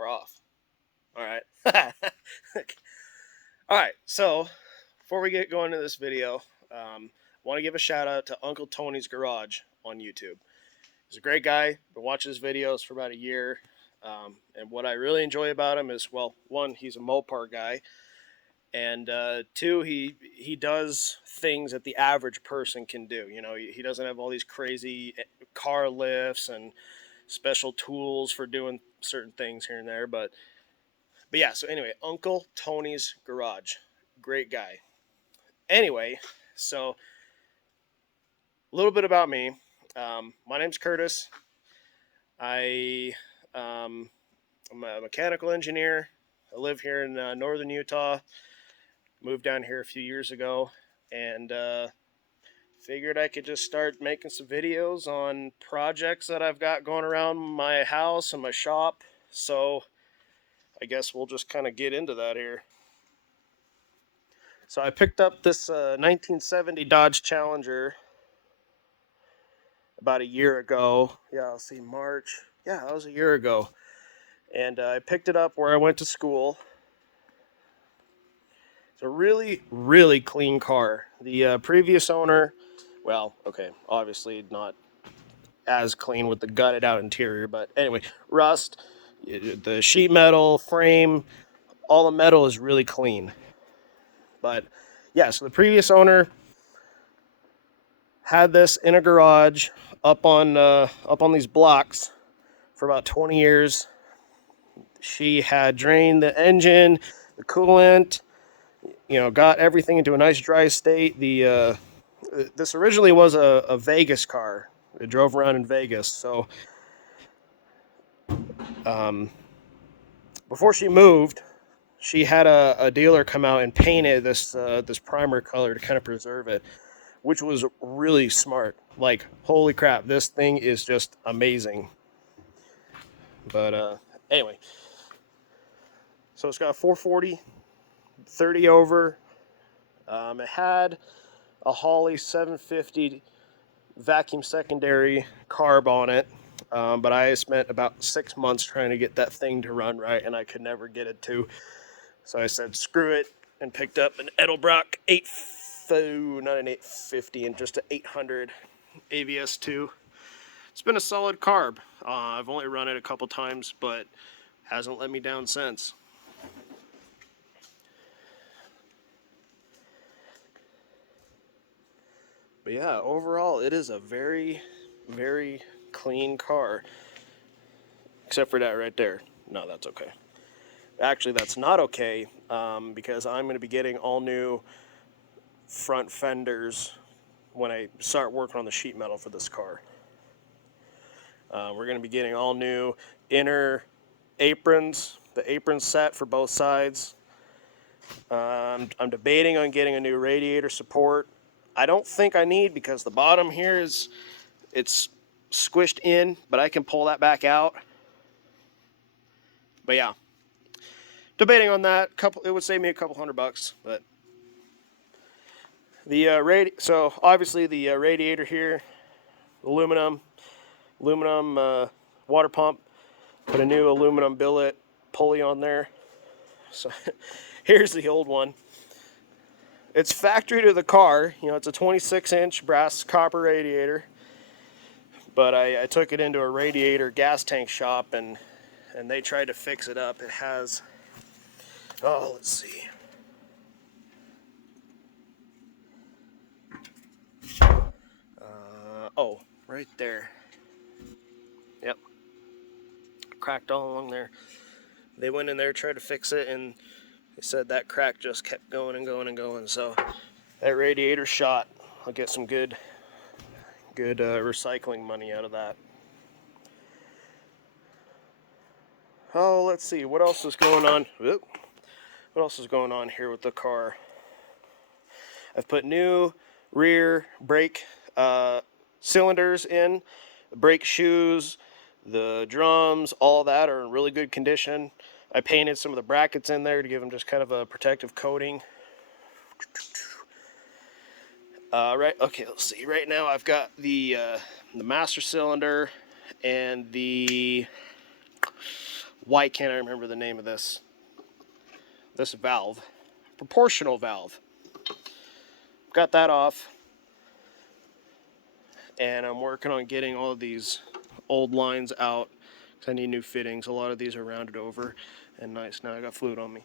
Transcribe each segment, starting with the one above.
we're off. All right. All right. So before we get going into this video, I want to give a shout out to Uncle Tony's Garage on YouTube. He's a great guy. Been watching his videos for about a year. And what I really enjoy about him is, well, one, he's a Mopar guy. And two, he does things that the average person can do. You know, he doesn't have all these crazy car lifts and special tools for doing certain things here and there. But yeah, so anyway, Uncle Tony's Garage. Great guy. Anyway, so a little bit about me. My name's Curtis. I, I'm a mechanical engineer. I live here in northern Utah. Moved down here a few years ago and figured I could just start making some videos on projects that I've got going around my house and my shop. So I guess we'll just kind of get into that here. So I picked up this 1970 Dodge Challenger about a year ago. Yeah, I'll see, March. Yeah, that was a year ago. And I picked it up where I went to school. It's a really, really clean car. The previous owner, well, okay, obviously not as clean with the gutted out interior, but anyway, rust, the sheet metal, frame, all the metal is really clean. But yeah, so the previous owner had this in a garage up on these blocks for about 20 years. She had drained the engine, the coolant, got everything into a nice dry state. The this originally was a Vegas car. It drove around in Vegas. So um, before she moved, she had a dealer come out and painted this primer color to kind of preserve it, which was really smart. Like, holy crap, this thing is just amazing. But anyway, so it's got a 440, 30 over. It had a Holley 750 vacuum secondary carb on it. But I spent about 6 months trying to get that thing to run right, and I could never get it to. So I said, screw it, and picked up an Edelbrock not an 850, and just an 800 AVS2. It's been a solid carb. I've only run it a couple times, but hasn't let me down since. But yeah, overall, it is a very, very clean car. Except for that right there. No, that's okay. Actually, that's not okay because I'm going to be getting all new front fenders when I start working on the sheet metal for this car. We're going to be getting all new inner aprons, the apron set for both sides. I'm debating on getting a new radiator support. I don't think I need, because the bottom here it's squished in, but I can pull that back out. But yeah, debating on that. It would save me a couple $100, but the so obviously the radiator here, aluminum water pump. Put a new aluminum billet pulley on there. So here's the old one. It's factory to the car. It's a 26-inch brass copper radiator. But I took it into a radiator gas tank shop and they tried to fix it up. It has, let's see. Right there. Yep. Cracked all along there. They went in there, tried to fix it, and they said that crack just kept going and going and going. So that radiator shot. I'll get some good recycling money out of that. Oh, let's see. What else is going on? What else is going on here with the car? I've put new rear brake cylinders in, the brake shoes, the drums, all that are in really good condition. I painted some of the brackets in there to give them just kind of a protective coating. Right, okay, let's see. Right now I've got the master cylinder and the Why can't I remember the name of this valve? Proportional valve. Got that off, and I'm working on getting all of these old lines out because I need new fittings. A lot of these are rounded over and nice. Now I got fluid on me.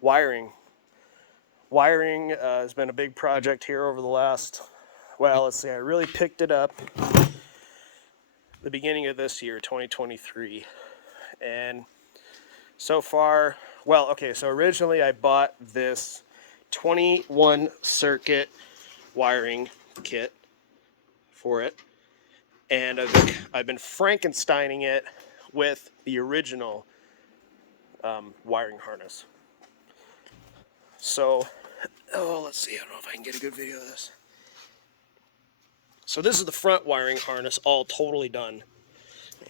Wiring. Wiring has been a big project here over the last, well, let's see, I really picked it up the beginning of this year, 2023. And so far, well, okay, so originally I bought this 21 circuit wiring kit for it. And I've been Frankensteining it with the original wiring harness. So, let's see, I don't know if I can get a good video of this. So this is the front wiring harness, all totally done,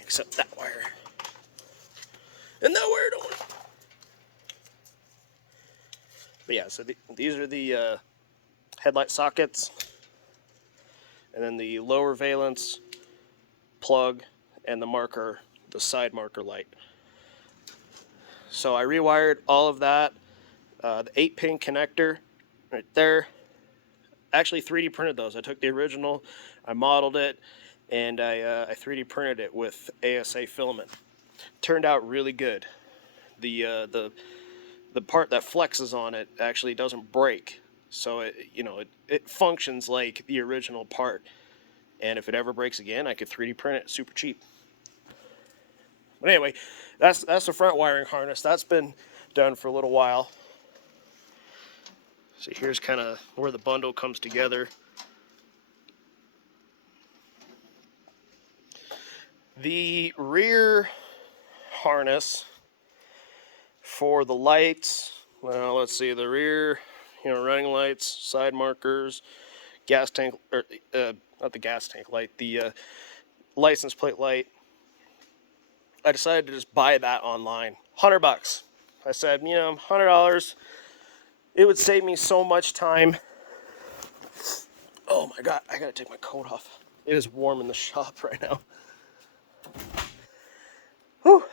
except that wire. And that wire don't. But yeah, so these are the headlight sockets, and then the lower valence plug, and the marker, the side marker light. So I rewired all of that. The 8-pin connector right there. Actually 3D printed those. I took the original, I modeled it, and I 3D printed it with ASA filament. Turned out really good. The part that flexes on it actually doesn't break, so it functions like the original part. And if it ever breaks again, I could 3D print it super cheap. But anyway, that's the front wiring harness. That's been done for a little while. So here's kind of where the bundle comes together. The rear harness for the lights, well, let's see, the rear, running lights, side markers, gas tank, or not the gas tank light, the license plate light. I decided to just buy that online. $100. I said, $100. It would save me so much time. Oh my God, I gotta take my coat off. It is warm in the shop right now. Whew.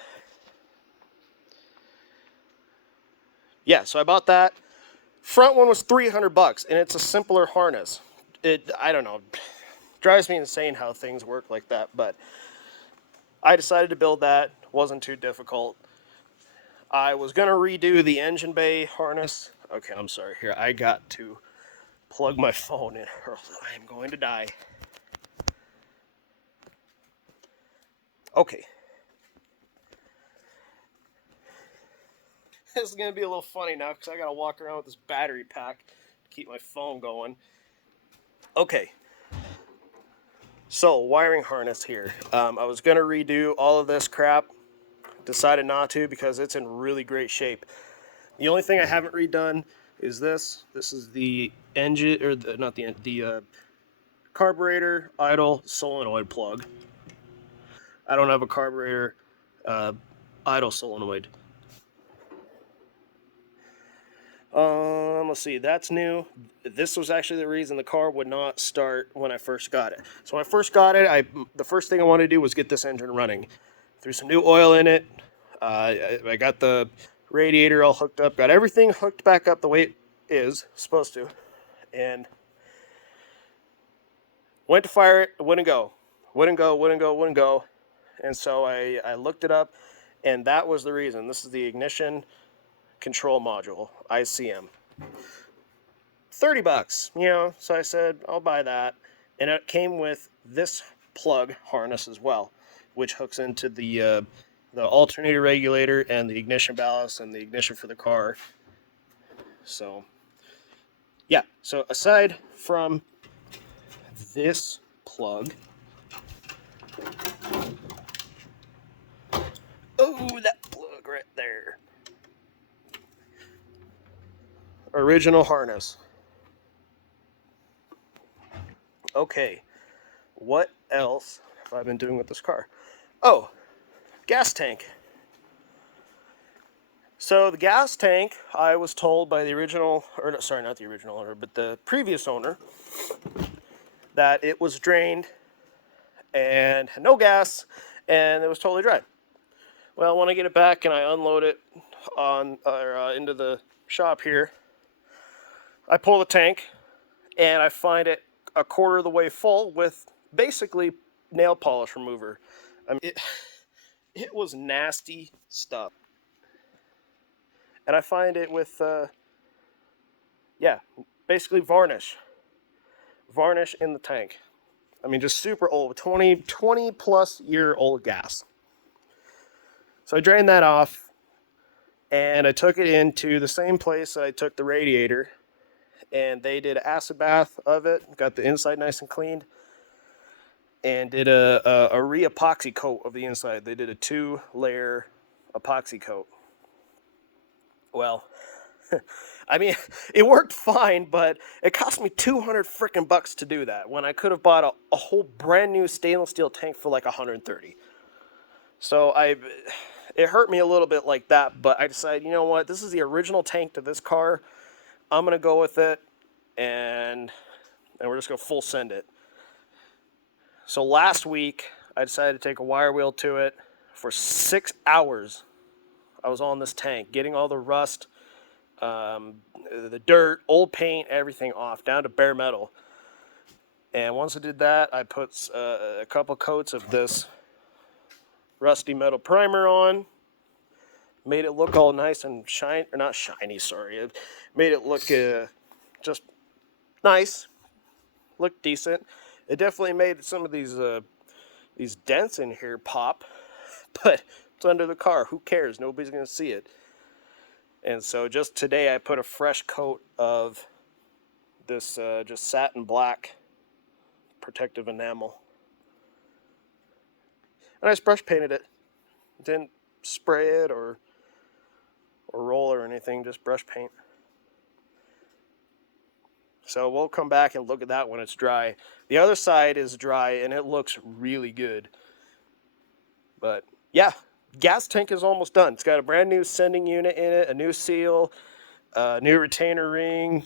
Yeah, so I bought that. Front one was $300, and it's a simpler harness. I don't know, drives me insane how things work like that, but I decided to build that. Wasn't too difficult. I was gonna redo the engine bay harness. Okay, I'm sorry. Here, I got to plug my phone in or I am going to die. Okay. This is going to be a little funny now because I got to walk around with this battery pack to keep my phone going. Okay. So, wiring harness here. I was going to redo all of this crap. Decided not to because it's in really great shape. The only thing I haven't redone is this. This is the engine, or the carburetor idle solenoid plug. I don't have a carburetor idle solenoid. Let's see, that's new. This was actually the reason the car would not start when I first got it. So when I first got it, the first thing I wanted to do was get this engine running. Threw some new oil in it. I got the radiator all hooked up, got everything hooked back up the way it is supposed to, and went to fire it. It wouldn't go. Wouldn't go. And so I looked it up, and that was the reason. This is the ignition control module, ICM. $30, so I said, I'll buy that. And it came with this plug harness as well, which hooks into the alternator regulator and the ignition ballast and the ignition for the car. So, yeah. So aside from this plug, that plug right there. Original harness. Okay, what else have I been doing with this car? Oh, gas tank. So the gas tank, I was told by the original, or no, sorry, not the original owner, but the previous owner, that it was drained and had no gas, and it was totally dry. Well, when I get it back and I unload it into the shop here, I pull the tank and I find it a quarter of the way full with basically nail polish remover. I mean, it was nasty stuff. And I find it with, yeah, basically varnish in the tank. I mean, just super old, 20 plus year old gas. So I drained that off, and I took it into the same place that I took the radiator, and they did an acid bath of it, got the inside nice and cleaned, and did a re-epoxy coat of the inside. They did a 2-layer epoxy coat. Well, I mean, it worked fine, but it cost me $200 to do that when I could have bought a whole brand new stainless steel tank for like $130. So it hurt me a little bit like that, but I decided, you know what, this is the original tank to this car. I'm gonna go with it, and we're just gonna full send it. So last week, I decided to take a wire wheel to it. For 6 hours, I was on this tank, getting all the rust, the dirt, old paint, everything off, down to bare metal. And once I did that, I put a couple coats of this rusty metal primer on, made it look all nice and shiny, or not shiny, sorry. It made it look just nice, looked decent. It definitely made some of these dents in here pop, but it's under the car. Who cares? Nobody's going to see it. And so just today I put a fresh coat of this just satin black protective enamel. And I just brush painted it. Didn't spray it or roll or anything, just brush paint. So we'll come back and look at that when it's dry. The other side is dry and it looks really good. But yeah, gas tank is almost done. It's got a brand new sending unit in it, a new seal, a new retainer ring,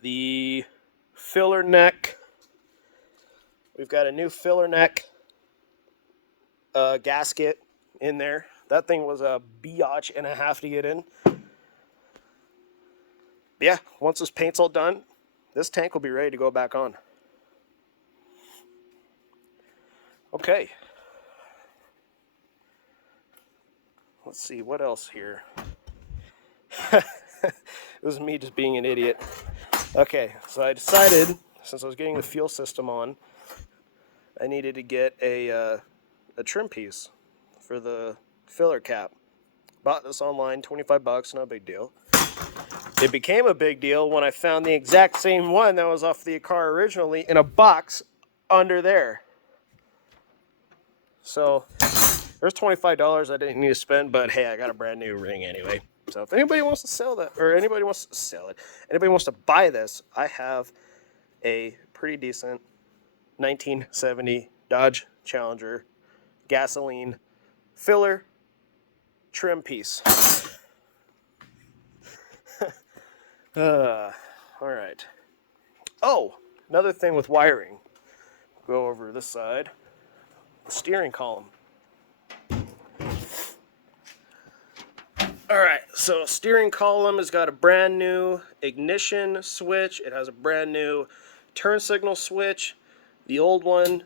the filler neck. We've got a new filler neck gasket in there. That thing was a biatch and a half to get in. But yeah, once this paint's all done, this tank will be ready to go back on. Okay. Let's see, what else here? It was me just being an idiot. Okay, so I decided, since I was getting the fuel system on, I needed to get a trim piece for the filler cap. Bought this online, $25, not a big deal. It became a big deal when I found the exact same one that was off the car originally in a box under there. So there's $25 I didn't need to spend, but hey, I got a brand new ring anyway. So if anybody wants to sell that, or anybody wants to sell it, anybody wants to buy this, I have a pretty decent 1970 Dodge Challenger gasoline filler trim piece. All right. Oh, another thing with wiring. Go over this side. The steering column. All right, so steering column has got a brand new ignition switch. It has a brand new turn signal switch. The old one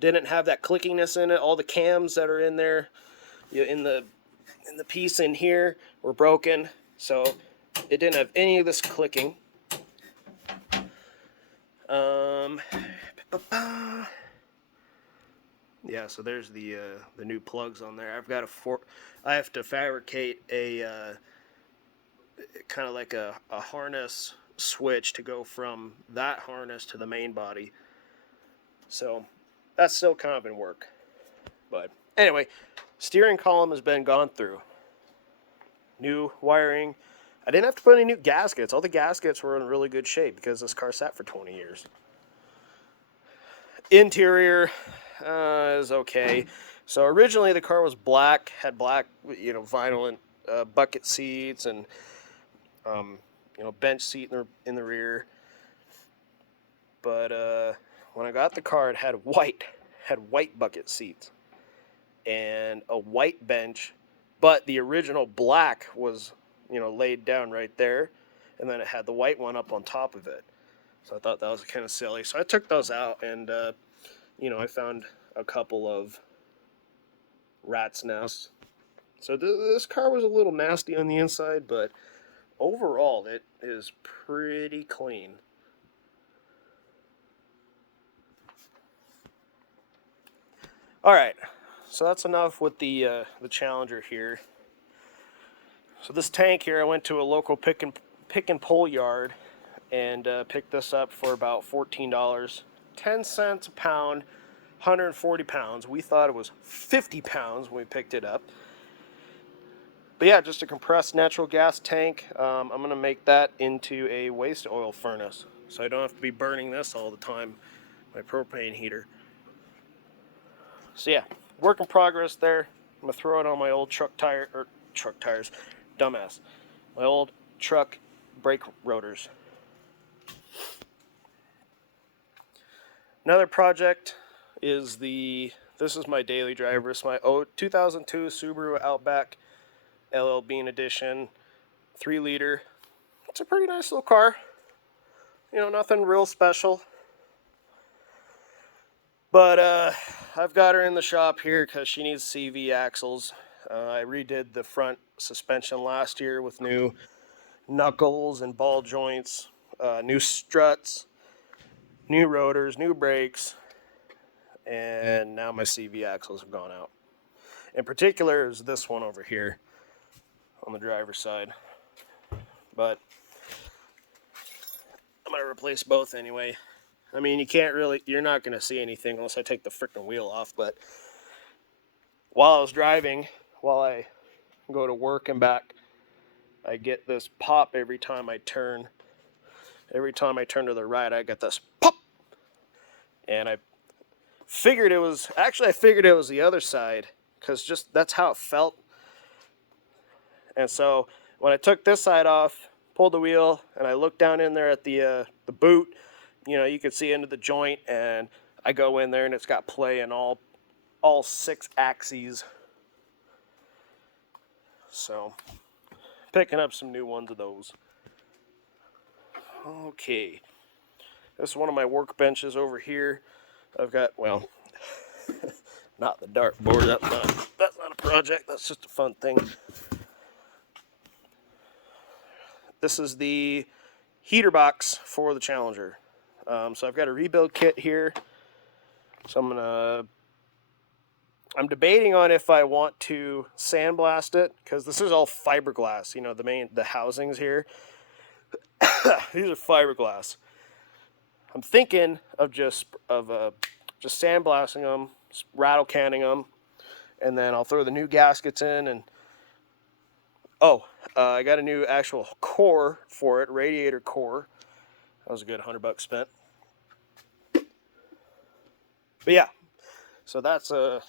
didn't have that clickiness in it. All the cams that are in there, in the piece in here, were broken, so it didn't have any of this clicking. Yeah, so there's the new plugs on there. I have to fabricate a kind of like a harness switch to go from that harness to the main body. So that's still kind of in work. But anyway, steering column has been gone through. New wiring. I didn't have to put any new gaskets. All the gaskets were in really good shape because this car sat for 20 years. Interior is okay. So originally the car was black, had black, vinyl and bucket seats and bench seat in the rear. But when I got the car, it had white bucket seats and a white bench, but the original black was, laid down right there, and then it had the white one up on top of it. So I thought that was kind of silly. So I took those out, and I found a couple of rat's nests. So this car was a little nasty on the inside, but overall it is pretty clean. All right, so that's enough with the Challenger here. So this tank here, I went to a local pick and pull yard and picked this up for about $14, 10 cents a pound, 140 pounds. We thought it was 50 pounds when we picked it up. But yeah, just a compressed natural gas tank. I'm going to make that into a waste oil furnace, so I don't have to be burning this all the time, my propane heater. So yeah, work in progress there. I'm going to throw it on my old truck tires, dumbass. My old truck brake rotors. Another project is this is my daily driver. It's my 2002 Subaru Outback LL Bean Edition, 3-liter. It's a pretty nice little car. Nothing real special. But I've got her in the shop here because she needs CV axles. I redid the front suspension last year with new knuckles and ball joints, new struts, new rotors, new brakes, and now my CV axles have gone out. In particular is this one over here on the driver's side. But I'm going to replace both anyway. I mean, you're not going to see anything unless I take the frickin' wheel off, but while I was driving, while I go to work and back, I get this pop every time I turn. Every time I turn to the right, I get this pop. And I figured it was the other side, because just that's how it felt. And so when I took this side off, pulled the wheel, and I looked down in there at the boot, you could see into the joint, and I go in there and it's got play in all 6 axes. So picking up some new ones of those. Okay, this is one of my workbenches over here. I've got, well, not the dartboard. That's not a project. That's just a fun thing. This is the heater box for the Challenger. So I've got a rebuild kit here. So I'm debating on if I want to sandblast it, because this is all fiberglass. The housings here, these are fiberglass. I'm thinking of just sandblasting them, rattle canning them, and then I'll throw the new gaskets in. And I got a new actual core for it, radiator core. That was a good $100 spent. But yeah, so that's a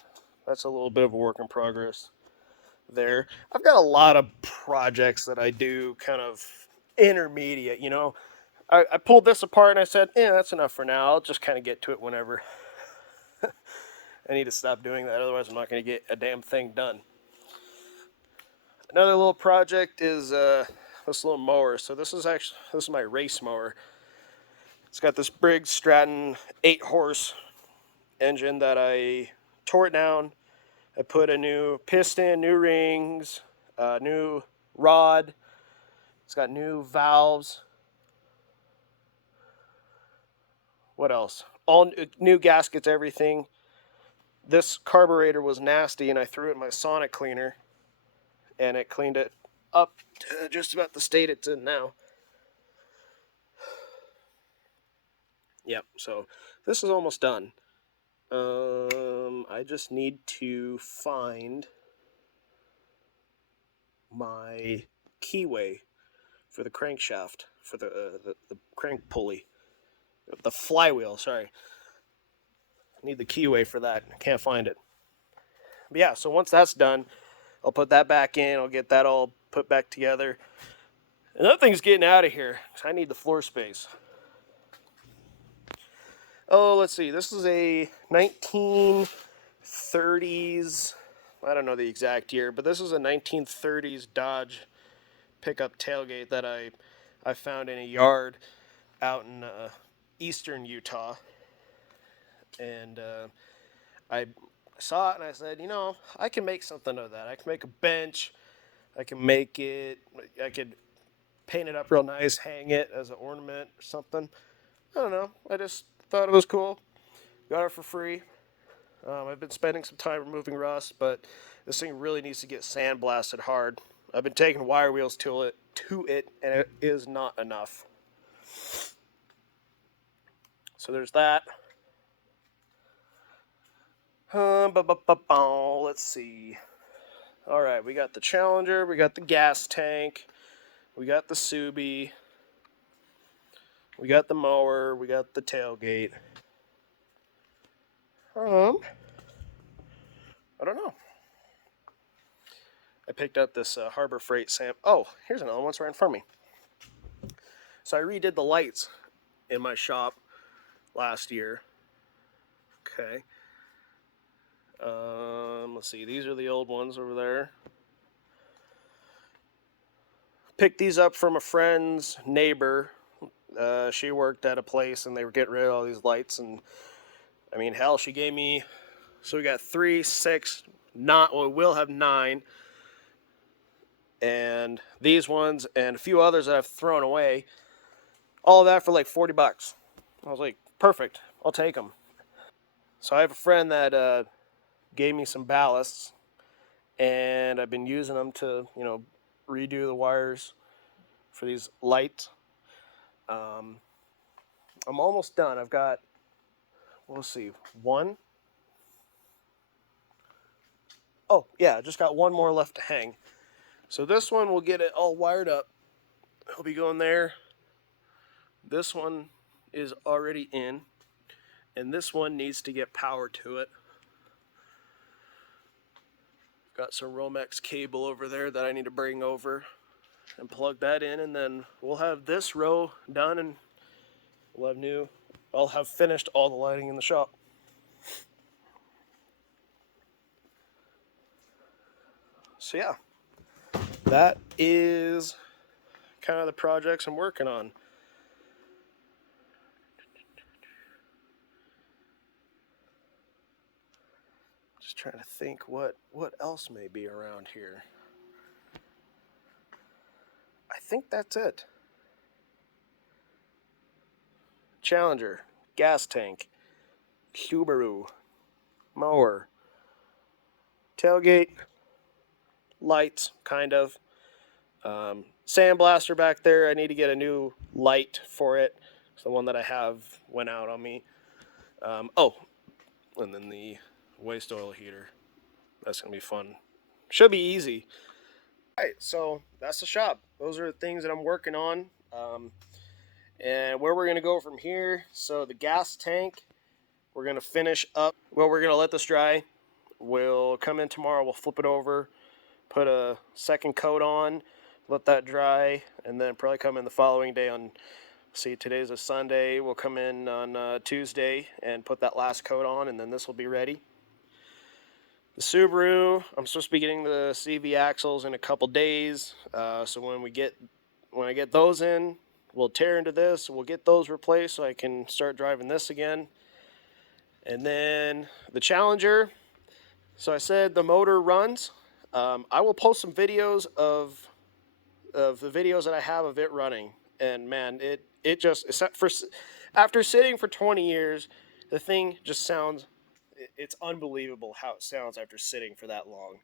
little bit of a work in progress there. I've got a lot of projects that I do kind of intermediate. I pulled this apart and I said, that's enough for now. I'll just kind of get to it whenever. I need to stop doing that, otherwise I'm not going to get a damn thing done. Another little project is this little mower. So this is my race mower. It's got this Briggs Stratton 8-horse engine that I tore it down. I put a new piston, new rings, new rod. It's got new valves. What else? All new gaskets, everything. This carburetor was nasty, and I threw it in my sonic cleaner, and it cleaned it up to just about the state it's in now. Yep, so this is almost done. I just need to find my keyway for the crankshaft, for the crank pulley, the flywheel, sorry. I need the keyway for that. I can't find it. But yeah, so once that's done, I'll put that back in. I'll get that all put back together. Another thing's getting out of here, because I need the floor space. Oh, let's see. This is a 1930s. I don't know the exact year, but this is a 1930s Dodge pickup tailgate that I found in a yard out in eastern Utah, and I saw it and I said, you know, I can make something of that. I can make a bench. I can make it. I could paint it up real nice, hang it as an ornament or something. I don't know. I just thought it was cool. Got it for free. I've been spending some time removing rust, but this thing really needs to get sandblasted hard. I've been taking wire wheels to it, and it is not enough. So there's that. Let's see. All right, we got the Challenger, we got the gas tank, we got the Subi, we got the mower, we got the tailgate. I don't know. I picked up this Harbor Freight Sam. Oh, here's another one. It's right in front of me. So I redid the lights in my shop last year. Okay. Let's see. These are the old ones over there. Picked these up from a friend's neighbor. She worked at a place and they were getting rid of all these lights. And I mean, hell, she gave me. So we got 3, 6, not. Well, we'll have 9. And these ones and a few others that I've thrown away. All of that for like $40. I was like, perfect. I'll take them. So I have a friend that gave me some ballasts, and I've been using them to, redo the wires for these lights. Um, I'm almost done. I've got, let's see, one. Oh, yeah, just got one more left to hang. So this one will get it all wired up. It'll be going there. This one is already in, and this one needs to get power to it. Got some Romex cable over there that I need to bring over and plug that in, and then we'll have this row done, and we'll have I'll have finished all the lighting in the shop. So yeah, that is kind of the projects I'm working on. Just trying to think what else may be around here. I think that's it. Challenger, gas tank, Subaru, mower, tailgate, lights, kind of. Sandblaster back there. I need to get a new light for it. So the one that I have went out on me. And then the waste oil heater. That's gonna be fun. Should be easy. All right, so that's the shop. Those are the things that I'm working on, and where we're gonna go from here. So the gas tank, we're gonna finish up. Well, we're gonna let this dry. We'll come in tomorrow. We'll flip it over, put a second coat on, let that dry, and then probably come in the following day on. See, today's a Sunday. We'll come in on Tuesday and put that last coat on, and then this will be ready. The Subaru, I'm supposed to be getting the CV axles in a couple days. So when I get those in, we'll tear into this. We'll get those replaced so I can start driving this again. And then the Challenger. So I said the motor runs. I will post some videos of the videos that I have of it running. And man, it just, except for after sitting for 20 years, the thing just sounds. It's unbelievable how it sounds after sitting for that long.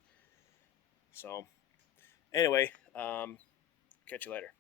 So, anyway, catch you later.